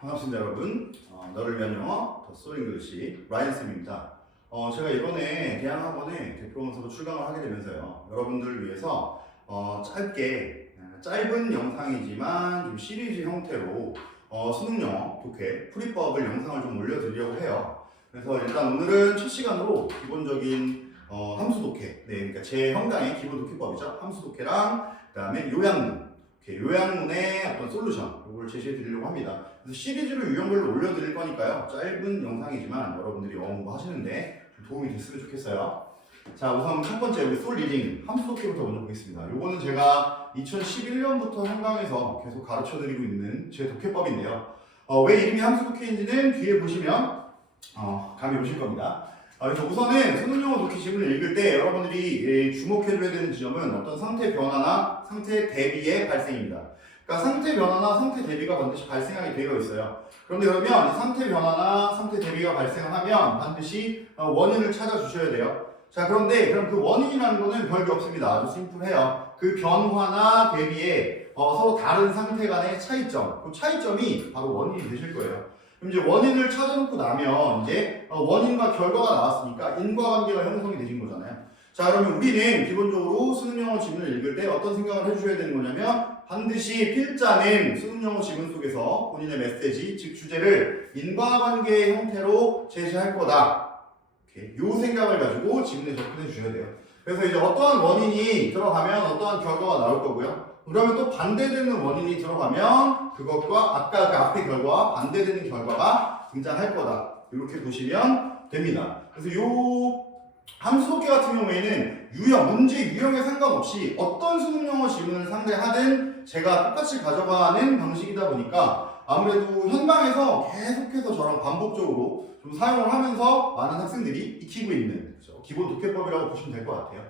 반갑습니다 여러분. 너를 위한 영어 더 소잉글리시 라이언쌤입니다. 제가 이번에 대학학원에 대표원서로 출강을 하게 되면서요, 여러분들을 위해서 짧은 영상이지만 좀 시리즈 형태로 수능영어 독해 풀이법을 영상을 좀 올려드리려고 해요. 그래서 일단 오늘은 첫 시간으로 기본적인 함수 독해, 그러니까 제 현강의 기본 독해법이죠. 함수 독해랑 그다음에 요양문의 어떤 솔루션, 이걸 제시해 드리려고 합니다. 그래서 시리즈로 유형별로 올려드릴 거니까요, 짧은 영상이지만 여러분들이 영어 공부하시는데 좀 도움이 됐으면 좋겠어요. 자, 우선 첫 번째 우리 솔 리딩 함수 독해부터 먼저 보겠습니다. 요거는 제가 2011년부터 현강에서 계속 가르쳐 드리고 있는 제 독해법인데요. 왜 이름이 함수 독해인지는 뒤에 보시면 감이 오실 겁니다. 그래서 우선은 수능영어 독해 지문을 읽을 때 여러분들이 주목해줘야 되는 지점은 어떤 상태 변화나 상태 대비의 발생입니다. 그러니까 상태 변화나 상태 대비가 반드시 발생하게 되어 있어요. 그런데 그러면 이 상태 변화나 상태 대비가 발생하면 반드시 원인을 찾아주셔야 돼요. 자, 그런데 그럼 그 원인이라는 거는 별게 없습니다. 아주 심플해요. 그 변화나 대비의 서로 다른 상태 간의 차이점, 그 차이점이 바로 원인이 되실 거예요. 그럼 이제 원인을 찾아놓고 나면 이제 원인과 결과가 나왔으니까 인과관계가 형성이 되신 거잖아요. 자, 그러면 우리는 기본적으로 수능영어 지문을 읽을 때 어떤 생각을 해주셔야 되는 거냐면, 반드시 필자는 수능영어 지문 속에서 본인의 메시지, 즉 주제를 인과관계의 형태로 제시할 거다. 요 생각을 가지고 지문에 접근해 주셔야 돼요. 그래서 이제 어떠한 원인이 들어가면 어떠한 결과가 나올 거고요. 그러면 또 반대되는 원인이 들어가면 그것과 아까 그 앞의 결과와 반대되는 결과가 등장할 거다. 이렇게 보시면 됩니다. 그래서 요 함수 독해 같은 경우에는 문제 유형에 상관없이 어떤 수능영어 지문을 상대하든 제가 똑같이 가져가는 방식이다 보니까 아무래도 현장에서 계속해서 저랑 반복적으로 좀 사용을 하면서 많은 학생들이 익히고 있는, 그렇죠, 기본 독해법이라고 보시면 될 것 같아요.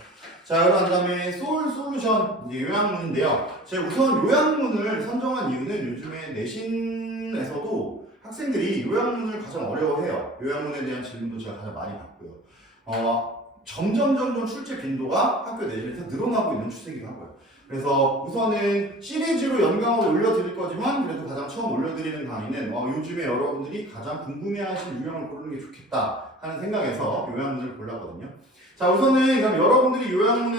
자, 그런 다음에 솔루션, 이제 요양문인데요. 제가 우선 요양문을 선정한 이유는 요즘에 내신에서도 학생들이 요양문을 가장 어려워해요. 요양문에 대한 질문도 제가 가장 많이 받고요. 점점 출제 빈도가 학교 내신에서 늘어나고 있는 추세이기도 하고요. 그래서 우선은 시리즈로 연강으로 올려드릴 거지만 그래도 가장 처음 올려드리는 강의는 요즘에 여러분들이 가장 궁금해하시는 유형을 고르는 게 좋겠다 하는 생각에서 요양문을 골랐거든요. 자, 우선은 그럼 여러분들이 요양문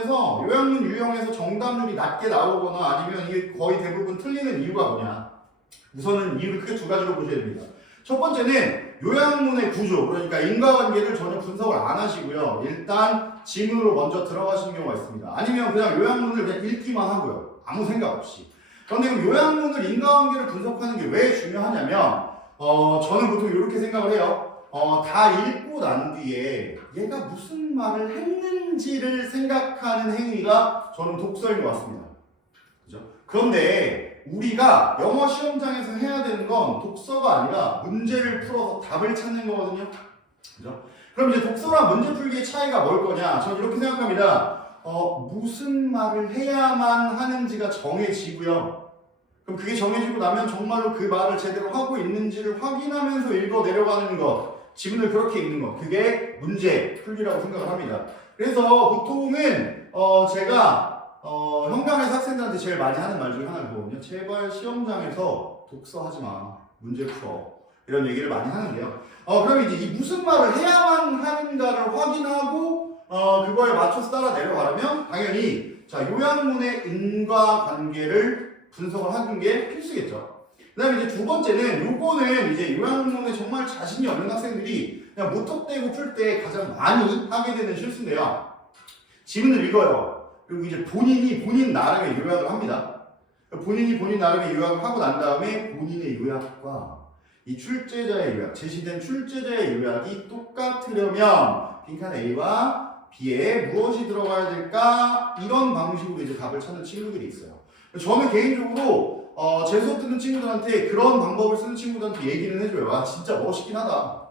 유형에서 정답률이 낮게 나오거나 아니면 이게 거의 대부분 틀리는 이유가 뭐냐? 우선은 이유를 크게 두 가지로 보셔야 됩니다. 첫 번째는 요양문의 구조, 그러니까 인과관계를 전혀 분석을 안 하시고요. 일단 지문으로 먼저 들어가시는 경우가 있습니다. 아니면 그냥 요양문을 그냥 읽기만 하고요. 아무 생각 없이. 그런데 그럼 요양문을 인과관계를 분석하는 게 왜 중요하냐면, 저는 보통 이렇게 생각을 해요. 다 읽고 난 뒤에 얘가 무슨 말을 했는지를 생각하는 행위가 저는 독서인 것 같습니다. 그죠? 그런데 우리가 영어 시험장에서 해야 되는 건 독서가 아니라 문제를 풀어서 답을 찾는 거거든요. 그죠? 그럼 이제 독서랑 문제 풀기의 차이가 뭘 거냐? 저는 이렇게 생각합니다. 무슨 말을 해야만 하는지가 정해지고요. 그럼 그게 정해지고 나면 정말로 그 말을 제대로 하고 있는지를 확인하면서 읽어 내려가는 것, 지문을 그렇게 읽는 것, 그게 문제 풀기라고 생각을 합니다. 그래서 보통은 제가 현강에서 학생들한테 제일 많이 하는 말 중에 하나가 그거거든요. 제발 시험장에서 독서하지 마, 문제 풀어, 이런 얘기를 많이 하는데요. 그럼 이제 이 무슨 말을 해야만 하는가를 확인하고 그거에 맞춰서 따라 내려가려면 당연히 자, 요양문의 인과관계를 분석을 하는 게 필수겠죠. 그 다음에 이제 두 번째는 요거는 이제 요양문에 정말 자신이 없는 학생들이 그냥 무턱대고 풀 때 가장 많이 하게 되는 실수인데요. 지문을 읽어요. 그리고 이제 본인 나름의 요약을 합니다. 본인 나름의 요약을 하고 난 다음에 본인의 요약과 이 출제자의 요약, 제시된 출제자의 요약이 똑같으려면 빈칸 A와 B에 무엇이 들어가야 될까? 이런 방식으로 이제 답을 찾는 친구들이 있어요. 저는 개인적으로 제 수업 듣는 친구들한테 그런 방법을 쓰는 친구들한테 얘기는 해줘요. 아, 진짜 멋있긴 하다.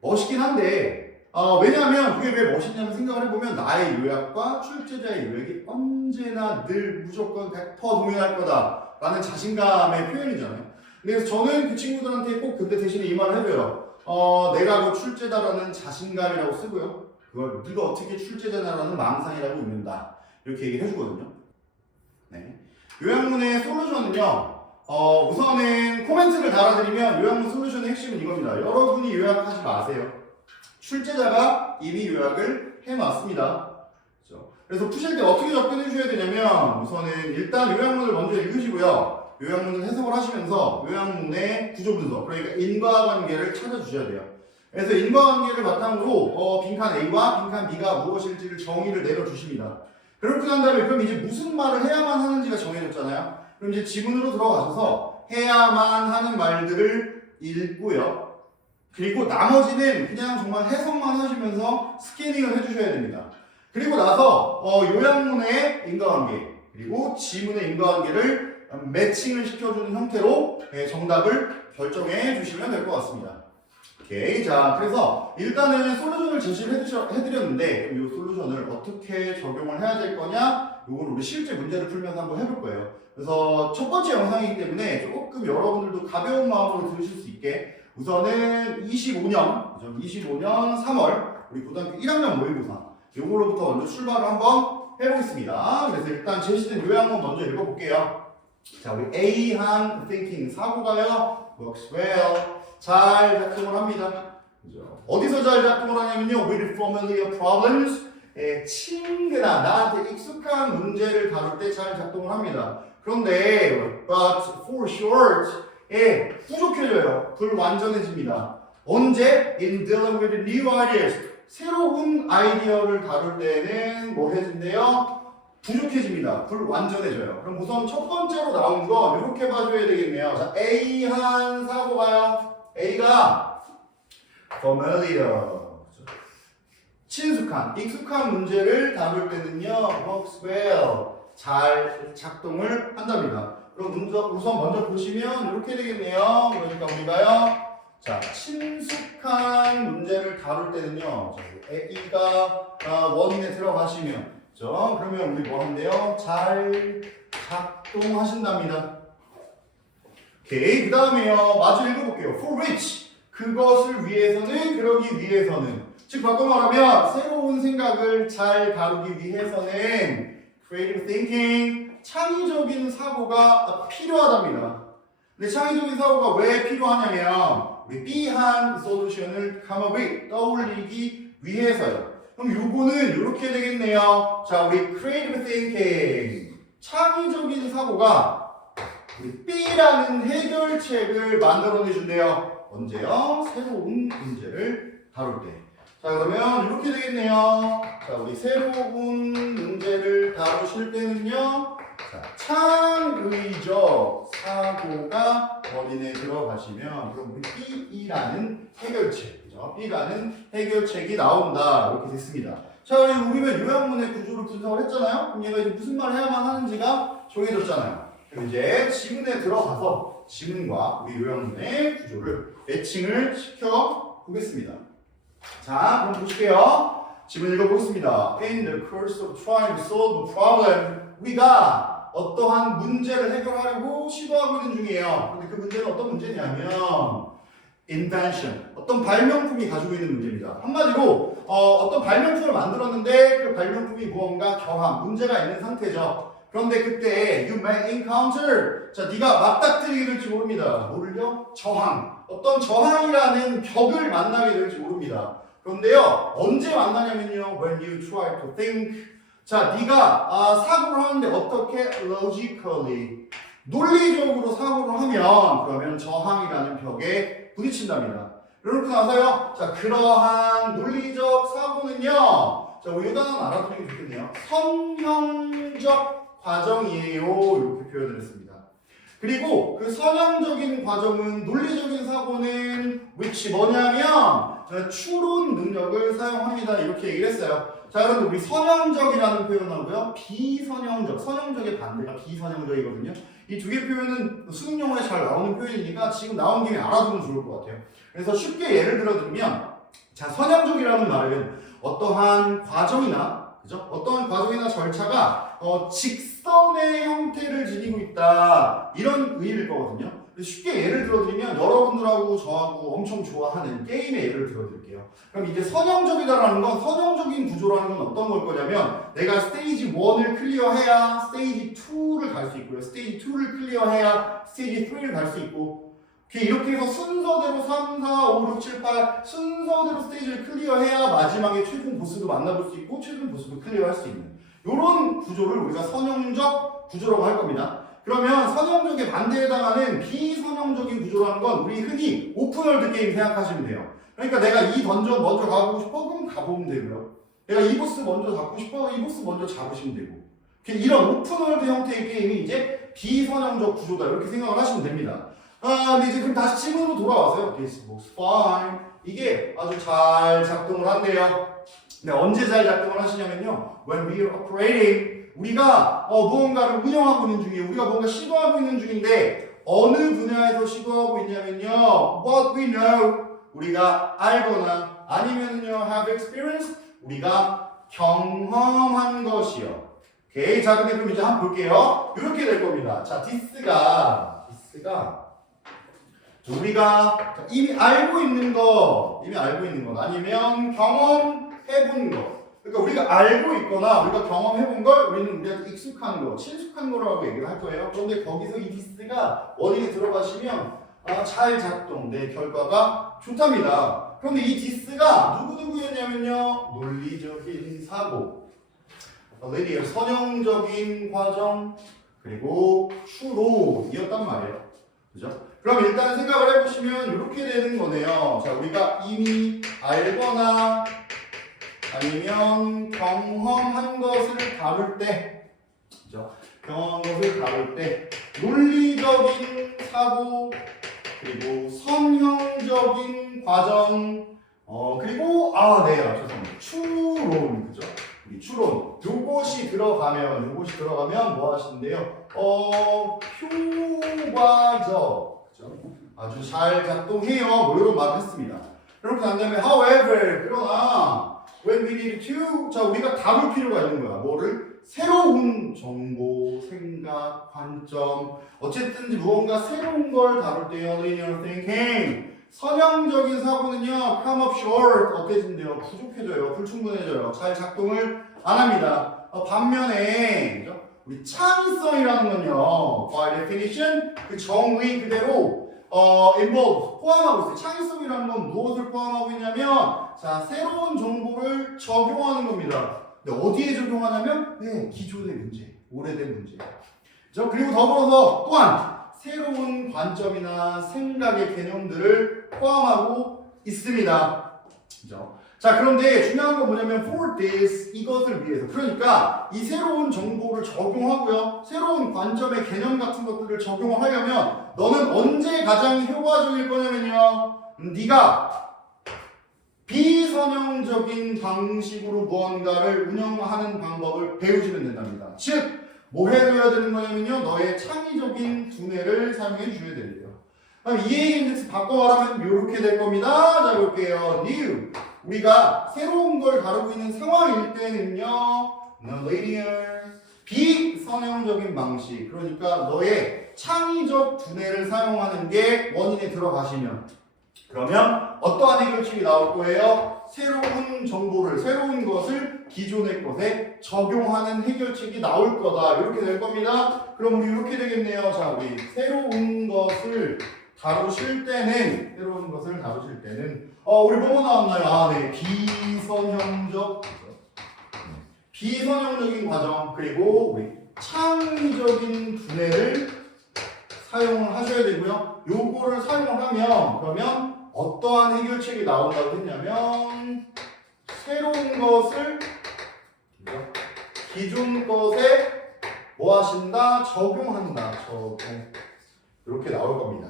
멋있긴 한데 왜냐하면 그게 왜 멋있냐면 생각을 해보면 나의 요약과 출제자의 요약이 언제나 늘 무조건 100% 동일할 거다 라는 자신감의 표현이잖아요. 그래서 저는 그 친구들한테 꼭 근데 대신에 이 말을 해줘요. 내가 그 출제자라는 자신감이라고 쓰고요. 그걸 네가 어떻게 출제자냐라는 망상이라고 읽는다. 이렇게 얘기를 해주거든요. 네. 요양문의 솔루션은요. 우선은 코멘트를 달아드리면 요약문 솔루션의 핵심은 이겁니다. 여러분이 요약하지 마세요. 출제자가 이미 요약을 해놨습니다. 그렇죠? 그래서 푸실 때 어떻게 접근해 주셔야 되냐면 우선은 일단 요약문을 먼저 읽으시고요. 요약문을 해석을 하시면서 요약문의 구조 분석, 그러니까 인과관계를 찾아주셔야 돼요. 그래서 인과관계를 바탕으로 빈칸 A와 빈칸 B가 무엇일지를 정의를 내려주십니다. 그렇게 난 다음에 그럼 이제 무슨 말을 해야만 하는지가 정해졌잖아요. 그럼 이제 지문으로 들어가셔서 해야만 하는 말들을 읽고요. 그리고 나머지는 그냥 정말 해석만 하시면서 스캐닝을 해주셔야 됩니다. 그리고 나서 요약문의 인과관계 그리고 지문의 인과관계를 매칭을 시켜주는 형태로 정답을 결정해 주시면 될 것 같습니다. 오케이. 자, 그래서 일단은 솔루션을 제시를 해드렸는데 이 솔루션을 어떻게 적용을 해야 될 거냐, 이걸 우리 실제 문제를 풀면서 한번 해볼 거예요. 그래서 첫 번째 영상이기 때문에 조금 여러분들도 가벼운 마음으로 들으실 수 있게 우선은 25년 3월 우리 고등학교 1학년 모의고사 이걸로부터 먼저 출발을 한번 해보겠습니다. 그래서 일단 제시된 요약문 먼저 읽어볼게요. 자, 우리 A한 thinking 사고가요 works well 잘 작동을 합니다. 그죠? 어디서 잘 작동을 하냐면요, with familiar problems 친근한 나한테 익숙한 문제를 다룰 때 잘 작동을 합니다. 그런데 but for short 부족해져요. 불완전해집니다. 언제? In dealing with new ideas 새로운 아이디어를 다룰 때는 뭐 해진대요? 부족해집니다. 불완전해져요. 그럼 우선 첫 번째로 나온 거 이렇게 봐줘야 되겠네요. 자, A한 사고가요. A가 familiar 친숙한, 익숙한 문제를 다룰 때는요 works well 잘 작동을 한답니다. 그럼 우선 먼저 보시면 이렇게 되겠네요. 그러니까 우리가요, 자, 친숙한 문제를 다룰 때는요, A가 원인에 들어가시면, 그렇죠? 그러면 우리 뭐 한대요? 잘 작동하신답니다. 오케이. 그 다음에요, 마저 읽어볼게요. For which 그것을 위해서는, 그러기 위해서는, 즉 바꿔 말하면 새로운 생각을 잘 다루기 위해서는 creative thinking 창의적인 사고가 필요하답니다. 근데 창의적인 사고가 왜 필요하냐면 우리 B한 솔루션을 come up with 떠올리기 위해서요. 그럼 요거는 이렇게 되겠네요. 자, 우리 creative thinking 창의적인 사고가 우리 B라는 해결책을 만들어내 준대요. 언제요? 새로운 문제를 다룰 때. 자, 그러면 이렇게 되겠네요. 자, 우리 새로운 문제를 다루실 때는요, 자, 창의적 사고가 원인에 들어가시면 그럼 우리 B라는 해결책, 그죠? B라는 해결책이 나온다. 이렇게 됐습니다. 자, 우리가 요약문의 구조를 분석을 했잖아요. 그럼 얘가 이제 무슨 말을 해야만 하는지가 정해졌잖아요. 그럼 이제 지문에 들어가서 지문과 우리 요약문의 구조를 매칭을 시켜 보겠습니다. 자, 그럼 보실게요. 지문 읽어보겠습니다. In the course of trying to solve a problem, 우리가 어떠한 문제를 해결하려고 시도하고 있는 중이에요. 그런데 그 문제는 어떤 문제냐면 invention, 어떤 발명품이 가지고 있는 문제입니다. 한마디로 어떤 발명품을 만들었는데 그 발명품이 무언가 경한 문제가 있는 상태죠. 그런데 그때 you may encounter, 자, 네가 맞닥뜨리게 될지 모릅니다. 뭐를요? 저항. 어떤 저항이라는 벽을 만나게 될지 모릅니다. 그런데요, 언제 만나냐면요, when you try to think. 자, 네가 사고를 하는데 어떻게 logically, 논리적으로 사고를 하면 그러면 저항이라는 벽에 부딪힌답니다. 그렇고 나서요, 자, 그러한 논리적 사고는요, 자, 이 단어는 알아두는 게 좋겠네요. 선형적 과정이에요. 이렇게 표현을 했습니다. 그리고 그 선형적인 과정은, 논리적인 사고는 which 뭐냐면 추론 능력을 사용합니다. 이렇게 얘기를 했어요. 자, 그런데 우리 선형적이라는 표현하고요, 비선형적, 선형적의 반대가 비선형적이거든요. 이 두 개 표현은 수능 용어에 잘 나오는 표현이니까 지금 나온 김에 알아두면 좋을 것 같아요. 그래서 쉽게 예를 들어드리면, 자, 선형적이라는 말은 어떠한 과정이나, 그죠? 어떠한 과정이나 절차가 직선의 형태를 지니고 있다, 이런 의미일 거거든요. 쉽게 예를 들어드리면 여러분들하고 저하고 엄청 좋아하는 게임의 예를 들어드릴게요. 그럼 이게 선형적이다라는 건 선형적인 구조라는 건 어떤 걸 거냐면 내가 스테이지 1을 클리어해야 스테이지 2를 갈 수 있고요. 스테이지 2를 클리어해야 스테이지 3를 갈 수 있고 이렇게 해서 순서대로 3, 4, 5, 6, 7, 8 순서대로 스테이지를 클리어해야 마지막에 최종 보스도 만나볼 수 있고 최종 보스도 클리어할 수 있는 이런 구조를 우리가 선형적 구조라고 할 겁니다. 그러면 선형적의 반대에 해당하는 비선형적인 구조라는 건 우리 흔히 오픈월드 게임 생각하시면 돼요. 그러니까 내가 이 던전 먼저 가보고 싶어? 그럼 가보면 되고요. 내가 이 보스 먼저 잡고 싶어? 이 보스 먼저 잡으시면 되고. 이런 오픈월드 형태의 게임이 이제 비선형적 구조다 이렇게 생각을 하시면 됩니다. 근데 이제 그럼 다시 질문으로 돌아와서요. This looks fine. 이게 아주 잘 작동을 한대요. 네, 언제 잘 작동을 하시냐면요. When we are operating. 우리가 무언가를 운영하고 있는 중이에요. 우리가 뭔가 시도하고 있는 중인데 어느 분야에서 시도하고 있냐면요. What we know. 우리가 알거나 아니면요. Have experienced. 우리가 경험한 것이요. 오케이. 자, 근데 그럼 이제 한번 볼게요. 이렇게 될 겁니다. 자, this가 우리가 이미 알고 있는 것 아니면 경험해본 것. 그러니까 우리가 알고 있거나 우리가 경험해본 걸 우리는 우리한테 익숙한 거, 친숙한 거라고 얘기를 할 거예요. 그런데 거기서 이 this가 원인에 들어가시면 잘 작동돼 결과가 좋답니다. 그런데 이 this가 누구누구였냐면요. 논리적인 사고, linear 선형적인 과정, 그리고 추론이었단 말이에요. 그죠? 그럼 일단 생각을 해보시면 이렇게 되는 거네요. 자, 우리가 이미 알거나 아니면 경험한 것을 다룰 때, 그죠? 경험한 것을 다룰 때 논리적인 사고, 그리고 선형적인 과정, 그리고 죄송합니다. 추론, 그죠? 우리 추론. 요것이 들어가면 뭐 하시는데요? 효과적. 아주 잘 작동해요. 뭐 이런 말을 했습니다. 이렇게 난 다음에 however 그러나 when we need to 자 우리가 다룰 필요가 있는 거야. 뭐를? 새로운 정보, 생각, 관점 어쨌든지 무언가 새로운 걸 다룰 때요. linear thinking 선형적인 사고는요. come up short 어때진대요? 부족해져요. 불충분해져요. 잘 작동을 안 합니다. 반면에 그죠? 우리 창의성이라는 건요. by definition 그 정의 그대로 involve 포함하고 있어요. 창의성이라는 건 무엇을 포함하고 있냐면 자 새로운 정보를 적용하는 겁니다. 근데 어디에 적용하냐면 기존의 문제, 오래된 문제. 그죠? 그리고 더불어서 또한 새로운 관점이나 생각의 개념들을 포함하고 있습니다. 그죠? 자 그런데 중요한 건 뭐냐면 for this 이것을 위해서 그러니까 이 새로운 정보를 적용하고요 새로운 관점의 개념 같은 것들을 적용을 하려면 너는 언제 가장 효과적일 거냐면요 네가 비선형적인 방식으로 무언가를 운영하는 방법을 배우시면 된답니다. 즉 뭐 해줘야 되는 거냐면요 너의 창의적인 두뇌를 사용해 주셔야 된대요. 그럼 이 얘기는 바꿔 말하면 이렇게 될 겁니다. 자 볼게요. new 우리가 새로운 걸 다루고 있는 상황일 때는요 non-linear 비선형적인 방식 그러니까 너의 창의적 두뇌를 사용하는 게 원인에 들어가시면 그러면 어떠한 해결책이 나올 거예요? 새로운 정보를 새로운 것을 기존의 것에 적용하는 해결책이 나올 거다 이렇게 될 겁니다. 그럼 우리 이렇게 되겠네요. 자 우리 새로운 것을 다루실 때는 우리 뭐뭐 나왔나요? 네 비선형적인 과정 그리고 우리 창의적인 두뇌를 사용을 하셔야 되고요. 요거를 사용을 하면 그러면 어떠한 해결책이 나온다고 했냐면 새로운 것을 기존 것에 뭐 하신다? 적용한다. 이렇게 나올 겁니다.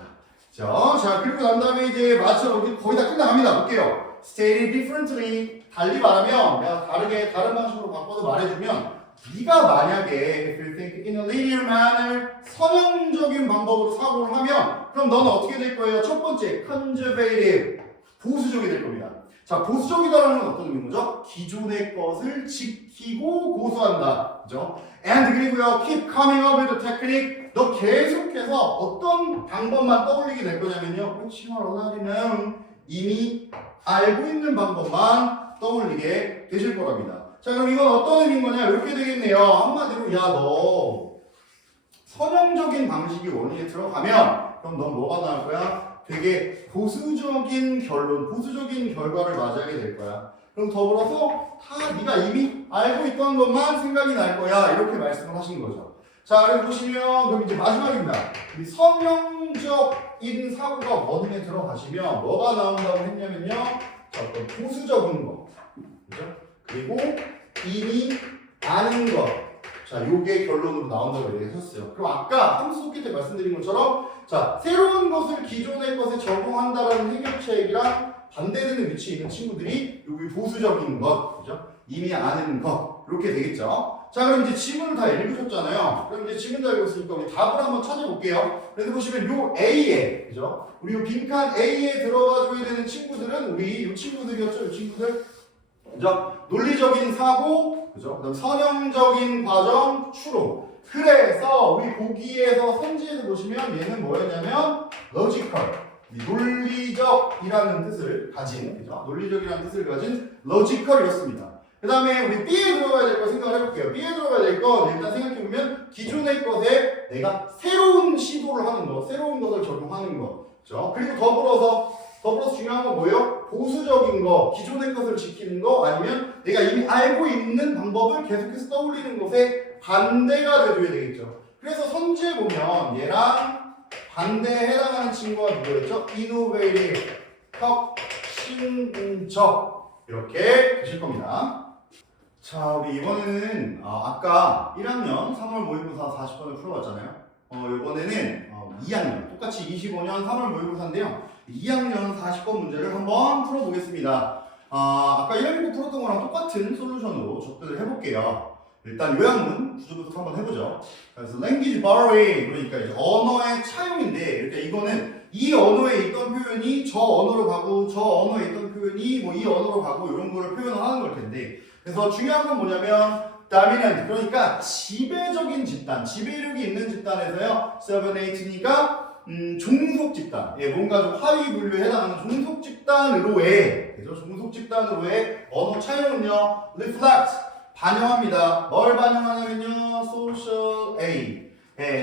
자, 그리고 난 다음에 이제 거의 다 끝나갑니다. 볼게요. Stated differently. 달리 말하면, 내가 다른 방식으로 바꿔서 말해주면, 네가 만약에 if you think in a linear manner 선형적인 방법으로 사고를 하면 그럼 너는 어떻게 될 거예요? 첫 번째, conservative 보수적이 될 겁니다. 자, 보수적이다라는 건 어떤 의미인 거죠? 기존의 것을 지키고 고수한다. 그죠? And 그리고요, keep coming up with the technique. 너 계속해서 어떤 방법만 떠올리게 될 거냐면요, which are already known. 이미 알고 있는 방법만 떠올리게 되실 거랍니다. 자, 그럼 이건 어떤 의미인 거냐? 이렇게 되겠네요. 한마디로, 야, 너 선형적인 방식이 원인에 들어가면 그럼 넌 뭐가 나올 거야? 되게 보수적인 결론, 보수적인 결과를 맞이하게 될 거야. 그럼 더불어서 다 네가 이미 알고 있던 것만 생각이 날 거야. 이렇게 말씀을 하신 거죠. 자, 그래서 보시면 그럼 이제 마지막입니다. 이 선형적인 사고가 원인에 들어가시면 뭐가 나온다고 했냐면요. 자, 어떤 보수적인 거, 그죠? 그리고 이미 아는 것. 자, 요게 결론으로 나온다고 얘기하셨어요. 그럼 아까 함수 속기 때 말씀드린 것처럼 자, 새로운 것을 기존의 것에 적용한다라는 해결책이랑 반대되는 위치에 있는 친구들이 여기 보수적인 것, 그죠? 이미 아는 것, 이렇게 되겠죠? 자, 그럼 이제 지문을 다 읽으셨잖아요. 그럼 이제 지문 다 읽었으니까 우리 답을 한번 찾아볼게요. 그래서 보시면 요 A에, 그죠? 우리 요 빈칸 A에 들어가줘야 되는 친구들은 우리 요 친구들이었죠? 요 친구들. 그죠? 논리적인 사고, 그죠? 그다음 선형적인 과정, 추론. 그래서 우리 보기에서 선지에서 보시면 얘는 뭐였냐면 logical, 논리적이라는 뜻을 가진, 그죠? 논리적이라는 뜻을 가진 logical이었습니다. 그 다음에 우리 B에 들어가야 될 거 생각을 해볼게요. B에 들어가야 될 건 일단 생각해보면 기존의 것에 내가 새로운 시도를 하는 거, 새로운 것을 적용하는 거, 그죠? 그리고 더불어서 중요한 건 뭐예요? 보수적인 거, 기존의 것을 지키는 거, 아니면 내가 이미 알고 있는 방법을 계속해서 떠올리는 것에 반대가 돼줘야 되겠죠. 그래서 선지에 보면 얘랑 반대에 해당하는 친구가 누구였죠? innovative, 혁신적 이렇게 되실 겁니다. 자, 우리 이번에는 아까 1학년 3월 모의고사 40번을 풀어봤잖아요. 이번에는 2학년 똑같이 25년 3월 모의고사인데요. 2학년 40번 문제를 한번 풀어보겠습니다. 아까 1학년 때 풀었던 거랑 똑같은 솔루션으로 접근을 해볼게요. 일단 요약문 구조부터 한번 해보죠. 그래서 language borrowing, 그러니까 이제 언어의 차용인데, 이렇게 이거는 이 언어에 있던 표현이 저 언어로 가고 저 언어에 있던 표현이 뭐 이 언어로 가고 이런 거를 표현을 하는 걸 텐데, 그래서 중요한 건 뭐냐면 dominant, 그러니까 지배적인 집단, 지배력이 있는 집단에서요 subordinate니까 종속 집단, 뭔가 좀 하위 분류에 해당하는 종속 집단으로의, 그죠? 종속 집단으로의 언어 차용은요 reflect, 반영합니다. 뭘 반영하냐면요 social A,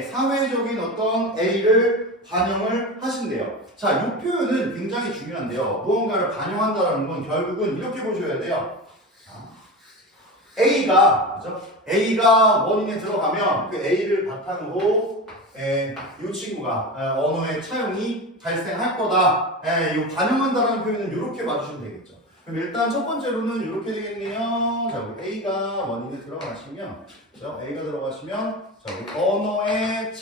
사회적인 어떤 A를 반영을 하신대요. 자, 이 표현은 굉장히 중요한데요. 무언가를 반영한다는 건 결국은 이렇게 보셔야 돼요. A가, 그죠? A가 원인에 들어가면 그 A를 바탕으로 이 친구가 언어의 차용이 발생할 거다. 이 반영한다라는 표현은 이렇게 봐주시면 되겠죠. 그럼 일단 첫 번째로는 이렇게 되겠네요. 자, 우리 A가 원인에 들어가시면, 그죠? A가 들어가시면, 자, 우리 언어의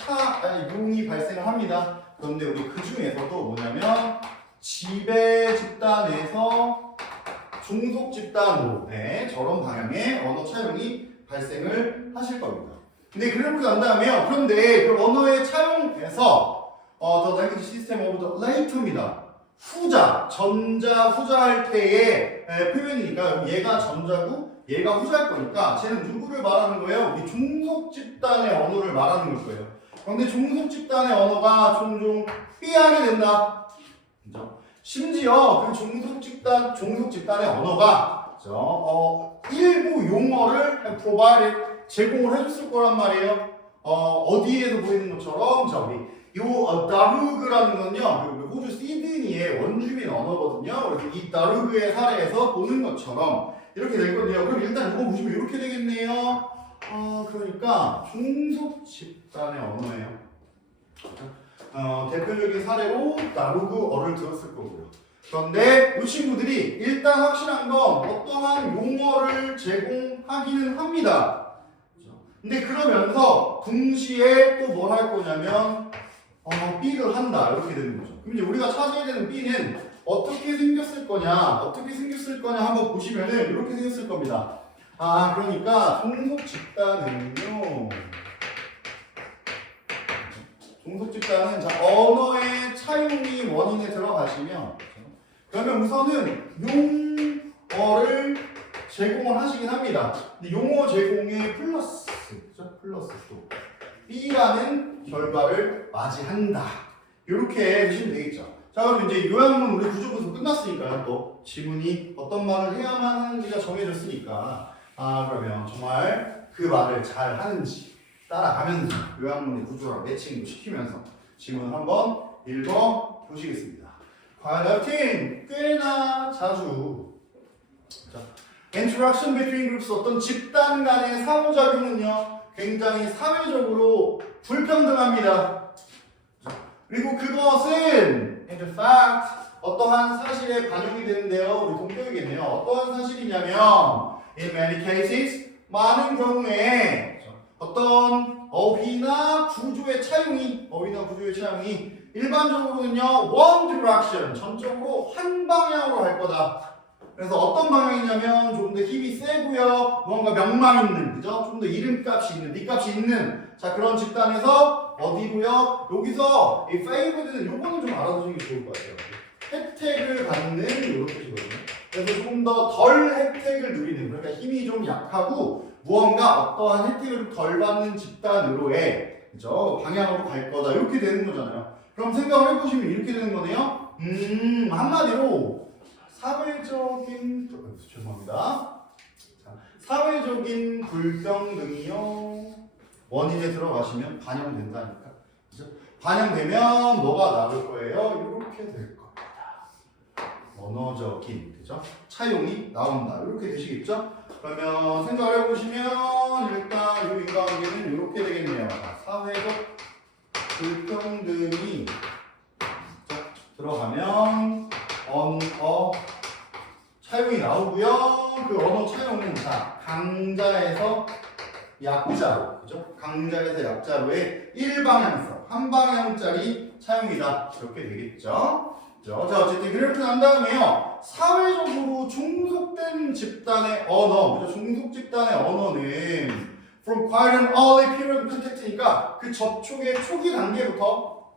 용이 발생을 합니다. 그런데 우리 그 중에서도 뭐냐면 지배 집단에서 종속 집단으로 저런 방향의 언어 차용이 발생을 하실 겁니다. 근데 그렇게 난 다음에요. 그런데 그 언어의 차용에서 the language system of the later입니다. 후자, 전자, 후자 할 때의 표현이니까 얘가 전자고 얘가 후자일 거니까 쟤는 누구를 말하는 거예요? 우리 종속 집단의 언어를 말하는 걸 거예요. 그런데 종속 집단의 언어가 종종 삐하게 된다. 그죠? 심지어 그 종속 집단의 언어가 일부 용어를 provide, 제공을 해줬을 거란 말이에요. 어디에서 보이는 것처럼 자, 우리 요 다루그라는 건요, 호주 시드니의 원주민 언어거든요. 그래서 이 다루그의 사례에서 보는 것처럼 이렇게 될 건데요. 그럼 일단 이거 보시면 이렇게 되겠네요. 그러니까 종속 집단의 언어예요. 대표적인 사례로 다루그어를 들었을 거고요. 그런데 이 친구들이 일단 확실한 건 어떠한 용어를 제공하기는 합니다. 근데 그러면서 동시에 또 뭘 할 거냐면 B를 한다, 이렇게 되는 거죠. 그럼 이제 우리가 찾아야 되는 B는 어떻게 생겼을 거냐 한번 보시면은 이렇게 생겼을 겁니다. 그러니까 종속 집단은요, 자, 언어의 차용이 원인에 들어가시면, 그러면 우선은 제공을 하시긴 합니다. 근데 용어 제공에 플러스, 그죠? 플러스 또 B라는 결과를 맞이한다. 이렇게 보시면 되겠죠. 자, 그럼 이제 요약문 우리 구조분석 끝났으니까요. 또 지문이 어떤 말을 해야만 하는지가 정해졌으니까 그러면 정말 그 말을 잘 하는지 따라가면서 요약문의 구조랑 매칭도 시키면서 지문을 한번 읽어 보시겠습니다. 과학팀 꽤나 자주 자, interaction between groups 어떤 집단 간의 상호작용은요 굉장히 사회적으로 불평등합니다. 그리고 그것은 in fact 어떠한 사실에 반영이 되는데요. 우리 동격이겠네요. 어떠한 사실이냐면 in many cases 많은 경우에 어떤 어휘나 구조의 차용이 일반적으로는요 one direction 전적으로 한 방향으로 할 거다. 그래서 어떤 방향이냐면 좀 더 힘이 세고요. 뭔가 명망 있는, 그죠? 좀 더 이름값이 있는, 니값이 있는 자 그런 집단에서 어디로요? 여기서 이 favored는 요거는 좀 알아두시는 게 좋을 것 같아요. 혜택을 받는 이런 뜻이거든요. 그래서 좀 더 덜 혜택을 누리는 그러니까 힘이 좀 약하고 무언가 어떠한 혜택을 덜 받는 집단으로의 그죠? 방향으로 갈 거다 이렇게 되는 거잖아요. 그럼 생각을 해보시면 이렇게 되는 거네요. 한마디로 사회적인 죄송합니다. 자, 사회적인 불평등이요 원인에 들어가시면 반영된다니까. 그죠? 반영되면 뭐가 나올 거예요? 이렇게 될 겁니다. 언어적인 그죠? 차용이 나온다. 이렇게 되시겠죠? 그러면 생각을 해보시면 일단 이 인과관계는 이렇게 되겠네요. 사회적 불평등이 들어가면 언어 차용이 나오고요. 그 언어 차용은 자 강자에서 약자로 그죠? 강자에서 약자로의 일방향성 한 방향짜리 차용이다. 이렇게 되겠죠. 자 어쨌든 그렇게 난 다음에요. 사회적으로 종속된 집단의 언어, 그죠? 종속 집단의 언어는 from quite an early period contact니까 그 접촉의 초기 단계부터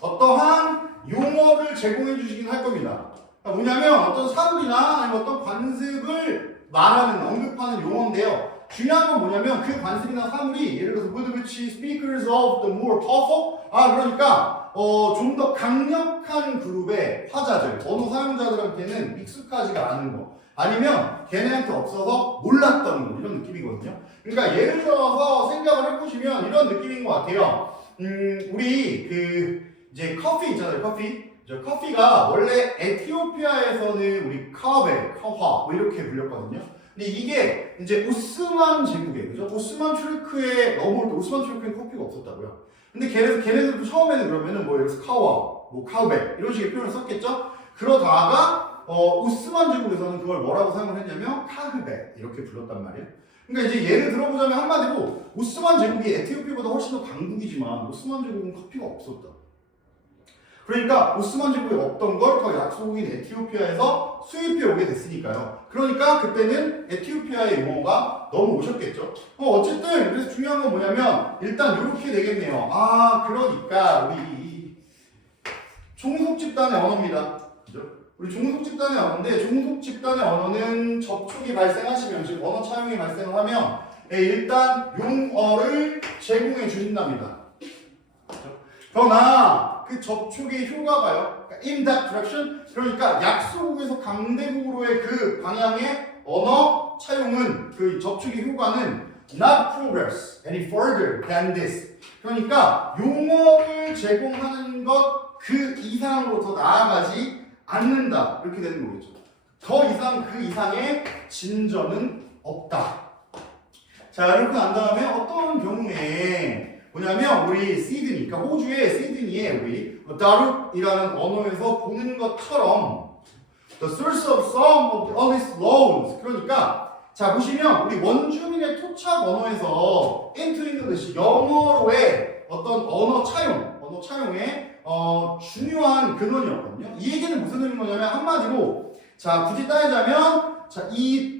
어떠한 용어를 제공해 주시긴 할 겁니다. 그러니까 뭐냐면 어떤 사물이나 아니면 어떤 관습을 말하는, 언급하는 용어인데요. 중요한 건 뭐냐면 그 관습이나 사물이 예를 들어서 with which speakers of the more powerful 그러니까 좀 더 강력한 그룹의 화자들, 언어 사용자들한테는 익숙하지가 않은 거 아니면 걔네한테 없어서 몰랐던 거 이런 느낌이거든요. 그러니까 예를 들어서 생각을 해보시면 이런 느낌인 것 같아요. 우리 이제 커피 있잖아요. 커피가 원래 에티오피아에서는 우리 카화 뭐 이렇게 불렸거든요. 근데 이게 이제 오스만 제국에 그죠? 오스만 투르크에 넘어올 때 오스만 투르크엔 커피가 없었다고요. 근데 걔네들도 처음에는 그러면은 뭐 예를 들어서 카와, 뭐 카우베 이런 식의 표현을 썼겠죠? 그러다가 오스만 제국에서는 그걸 뭐라고 사용을 했냐면 카흐베 이렇게 불렀단 말이에요. 그러니까 이제 예를 들어보자면 한마디로 오스만 제국이 에티오피아보다 훨씬 더 강국이지만 오스만 제국은 커피가 없었다. 그러니까 오스만 제국에 없던 걸 더 약소국인 에티오피아에서 수입해 오게 됐으니까요. 그러니까 그때는 에티오피아의 용어가 넘어오셨겠죠. 어쨌든 그래서 중요한 건 뭐냐면 일단 이렇게 되겠네요. 그러니까 우리 종속 집단의 언어입니다. 그죠? 우리 종속 집단의 언어인데 종속 집단의 언어는 접촉이 발생하시면 즉 언어 차용이 발생하면 일단 용어를 제공해 주신답니다. 그렇죠? 그러나 그 접촉의 효과가요. 그러니까 in that direction 그러니까 약소국에서 강대국으로의 그 방향의 언어 차용은 그 접촉의 효과는 not progress any further than this. 그러니까 용어를 제공하는 것 그 이상으로 더 나아가지 않는다. 이렇게 되는 거겠죠. 더 이상 그 이상의 진전은 없다. 자 이렇게 난 다음에 어떤 경우에 뭐냐면 우리 시드니, 그러니까 호주의 시드니에 우리 다룩이라는 언어에서 보는 것처럼 the source of some of the earliest loans 그러니까 자 보시면 우리 원주민의 토착 언어에서 into English 영어로의 어떤 언어 차용의 중요한 근원이었거든요. 이 얘기는 무슨 의미인 거냐면 한마디로 자 굳이 따지자면 자 이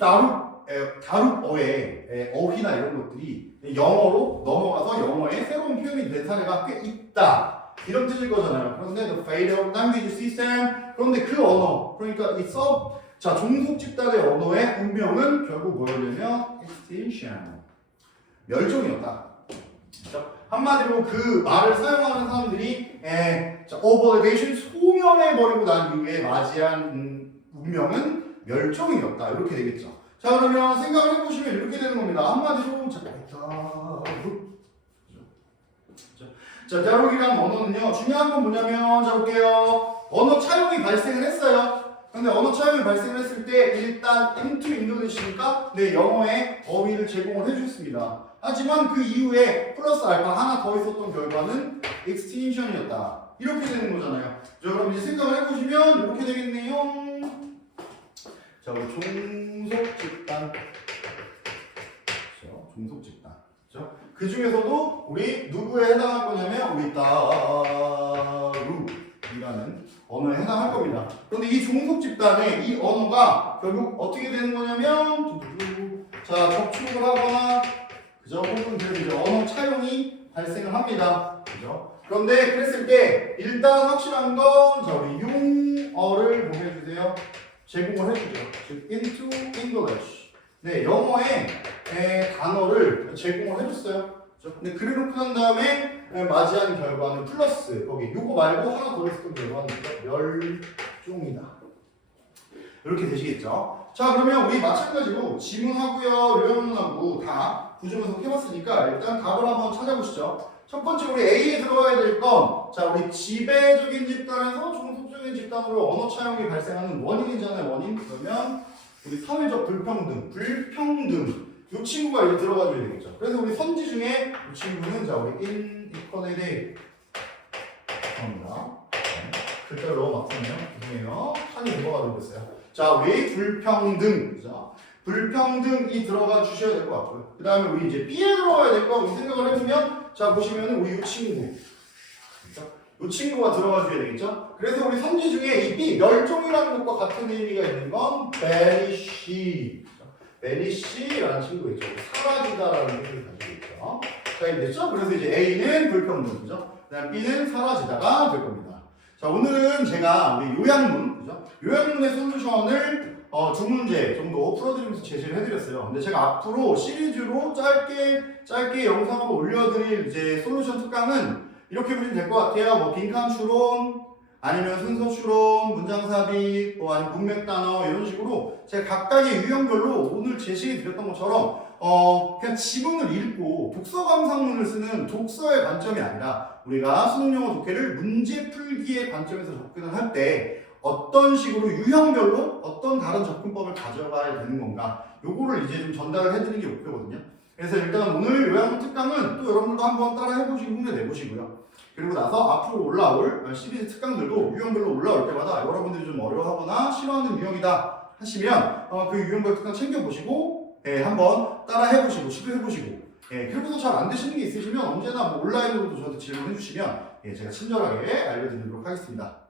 다룩어의 어휘나 이런 것들이 영어로 넘어가서 영어의 새로운 표현이 된 사례가 꽤 있다. 이런 뜻일 거잖아요. 그런데 the failed language system 그런데 그 언어 그러니까 이 자, 종속 집단의 언어의 운명은 결국 뭐냐면 extinction, 멸종이었다. 그렇죠? 한마디로 그 말을 사용하는 사람들이 obliteration, 소멸해버리고 난 이후에 맞이한 운명은 멸종이었다. 이렇게 되겠죠. 자, 그러면 생각을 해보시면 이렇게 되는 겁니다. 한마디로 자, 디알로그라는 언어는요, 중요한 건 뭐냐면, 자, 볼게요. 언어 차용이 발생을 했어요. 근데 언어 차용이 발생을 했을 때, 일단, into English니까, 네, 영어의 어휘를 제공을 해주셨습니다. 하지만 그 이후에 플러스 알파 하나 더 있었던 결과는 extinction이었다. 이렇게 되는 거잖아요. 자, 그럼 이제 생각을 해보시면, 이렇게 되겠네요. 자, 우리 종속 집단. 그렇죠? 종속 집단. 그렇죠? 그 중에서도 우리 누구에 해당할 거냐면 우리 따루이라는 언어에 해당할 겁니다. 그런데 이 종속 집단의 이 언어가 결국 어떻게 되는 거냐면 자, 접촉을 하거나 그죠? 혹은 이제 언어 차용이 발생을 합니다. 그죠? 그런데 그랬을 때 일단 확실한 건 자, 우리 용어를 보게 해주세요. 제공을 해주죠. 즉 into English. 네, 영어의 단어를 제공을 해줬어요. 그렇죠? 근데 그래놓고 난 다음에 맞이한 결과는 플러스 거기 요거 말고 하나 더 있었던 결과는 멸종이다. 이렇게 되시겠죠? 자, 그러면 우리 마찬가지로 지문하고요, 요양문하고 다 구조분석 해봤으니까 일단 답을 한번 찾아보시죠. 첫 번째 우리 A에 들어가야 될 건 자, 우리 지배적인 집단에서 종속적인 집단으로 언어 차용이 발생하는 원인이잖아요. 원인. 그러면 우리 사회적 불평등, 이 친구가 이제 들어가줘야 되겠죠. 그래서 우리 선지 중에 이 친구는 자, 우리 inequality 합니다. 글자로 막 쓰네요. 죄송해요. 한이 넘어가고 있어요. 자, 우리 불평등, 그죠? 불평등이 들어가 주셔야 될 것 같고요. 그 다음에 우리 이제 B에 들어가야 될 거 생각을 해보면 자, 보시면은 우리 이 친구. 이 친구가 들어가 줘야 되겠죠? 그래서 우리 선지 중에 이 B, 멸종이라는 것과 같은 의미가 있는 건 vanish. vanish라는 친구가 있죠. 사라지다라는 뜻을 가지고 있죠. 자, 이게 됐죠? 그래서 이제 A는 불평등이죠. 그다음 B는 사라지다가 될 겁니다. 자, 오늘은 제가 우리 요양문, 그죠? 요양문의 솔루션을 두 문제 정도 풀어드리면서 제시를 해드렸어요. 근데 제가 앞으로 시리즈로 짧게 영상으로 올려드릴 이제 솔루션 특강은 이렇게 보시면 될 것 같아요. 뭐 빈칸 추론, 아니면 순서 추론, 문장 삽입, 뭐 아니면 문맥 단어 이런 식으로 제가 각각의 유형별로 오늘 제시해 드렸던 것처럼 그냥 지문을 읽고 독서 감상문을 쓰는 독서의 관점이 아니라 우리가 수능 영어 독해를 문제 풀기의 관점에서 접근을 할 때 어떤 식으로 유형별로 어떤 다른 접근법을 가져가야 되는 건가 요거를 이제 좀 전달을 해드리는 게 목표거든요. 그래서 일단 오늘 요양문 특강은 또 여러분도 한번 따라 해보시고 흉내 내보시고요. 그리고 나서 앞으로 올라올 시리즈 특강들도 유형별로 올라올 때마다 여러분들이 좀 어려워하거나 싫어하는 유형이다 하시면 그 유형별 특강 챙겨보시고 한번 따라 해보시고 시도해보시고 그리고도 잘 안 되시는 게 있으시면 언제나 뭐 온라인으로도 저한테 질문해 주시면 제가 친절하게 알려드리도록 하겠습니다.